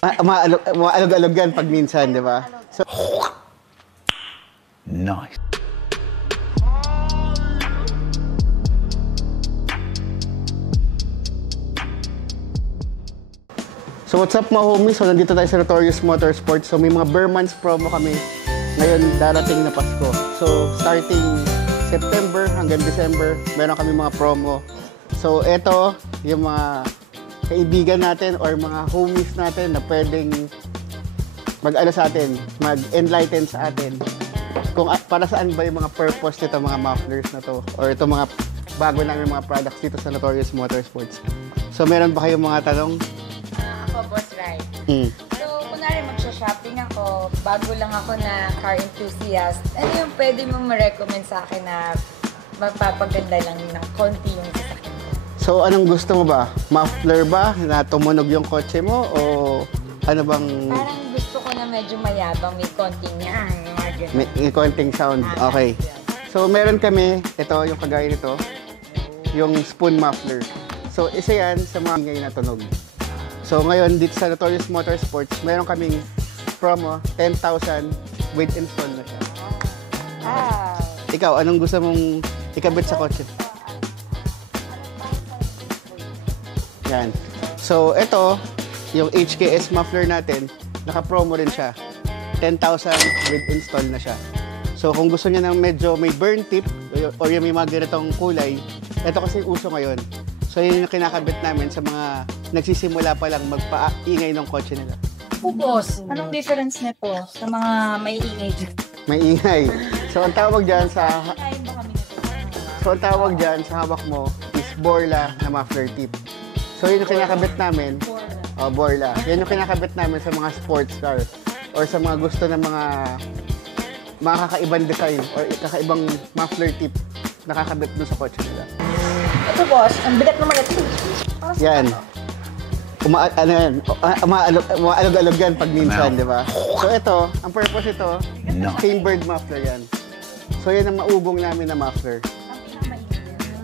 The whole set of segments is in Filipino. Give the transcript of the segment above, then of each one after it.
Maalog-alog yan pag minsan, di ba? So, nice. So what's up mga homies? So nandito tayo sa Notorious Motorsports. So may mga Bare Months promo kami ngayon darating na Pasko. So starting September hanggang December, meron kami mga promo. So eto yung mga kaibigan natin or mga homies natin na pwedeng mag-ano sa atin, mag-enlighten sa atin kung para saan ba yung mga purpose nito mga mufflers na to or ito mga bago namin mga products dito sa Notorious Motorsports. So meron ba kayong mga tanong? Boss Ride. So, kunwari magsha-shopping ako, bago lang ako na car enthusiast, ano yung pwede mong ma-recommend sa akin na magpapaganda lang ng konti yung sasakyan ko? So, anong gusto mo ba? Muffler ba? Na tumunog yung kotse mo? O ano bang... Parang gusto ko na medyo mayabang, may konting may konting sound. Okay. So, meron kami, ito, yung kagaya nito, yung spoon muffler. So, isa yan sa mga ingay na tunog. So ngayon dito sa Notorious Motorsports, meron kaming promo, 10,000 with install na siya. Wow! Ikaw, anong gusto mong ikabit sa kotse? Yan. So ito, yung HKS muffler natin, naka-promo rin siya. 10,000 with install na siya. So kung gusto niya ng medyo may burn tip or yung may mga ganitong kulay, ito kasi uso ngayon. So yun yung kinakabit namin sa mga nagsisimula pa lang magpa-ingay ng kotse nila. Boss, anong difference nito sa mga may ingay dyan? May ingay. So ang tawag dyan sa hawak mo is Borla na muffler tip. So yun yung kinakabit namin. Borla. Yan yung kinakabit namin sa mga sports car or sa mga gusto ng mga kakaibang design or kakaibang muffler tip nakakabit doon sa kotse nila. Ito boss, ang bigat naman ito. Yan. Maalog-alog yan pag minsan, di ba? So ito, ang purpose ito, chambered muffler yan. So yan ang maugong namin na muffler.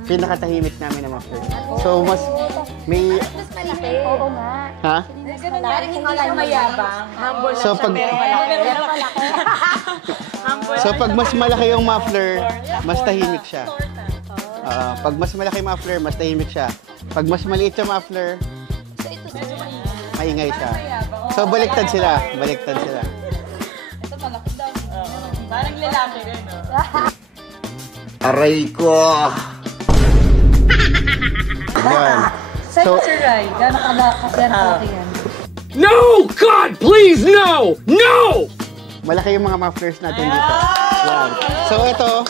Pinakatahimik namin na muffler. So mas may... Mas malaki. Oo nga. Ha? Ganun nga, hindi lang mayabang. Humble lang So siya, pag... pero malaki. So pag mas malaki yung muffler, mas tahimik siya. Pag mas malaki yung muffler, mas tahimik siya. Pag mas maliit yung muffler, maingay siya. So baliktad sila. Baliktad sila. Ito malaki daw. Parang lalaki rin, no? Aray ko! Yan. So, Sir Rai, gano'n kalaki yan? No! God, please, no! No! Malaki yung mga mufflers natin dito. Yan. So ito,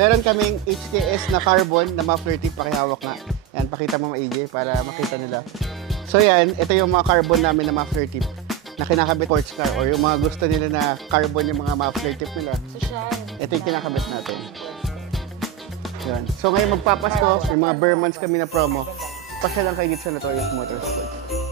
meron kaming HKS na carbon na muffler tip. Pakihawak nga. Yan, pakita mo maigi para makita nila. So yan, ito yung mga carbon namin na muffler tip na kinakabit sports car or yung mga gusto nila na carbon yung mga muffler tip nila. Ito yung kinakabit natin. Yan. So ngayon magpapasko, yung mga Bare Months kami na promo. Pasya lang kayo dito sa Notorious Motorsports.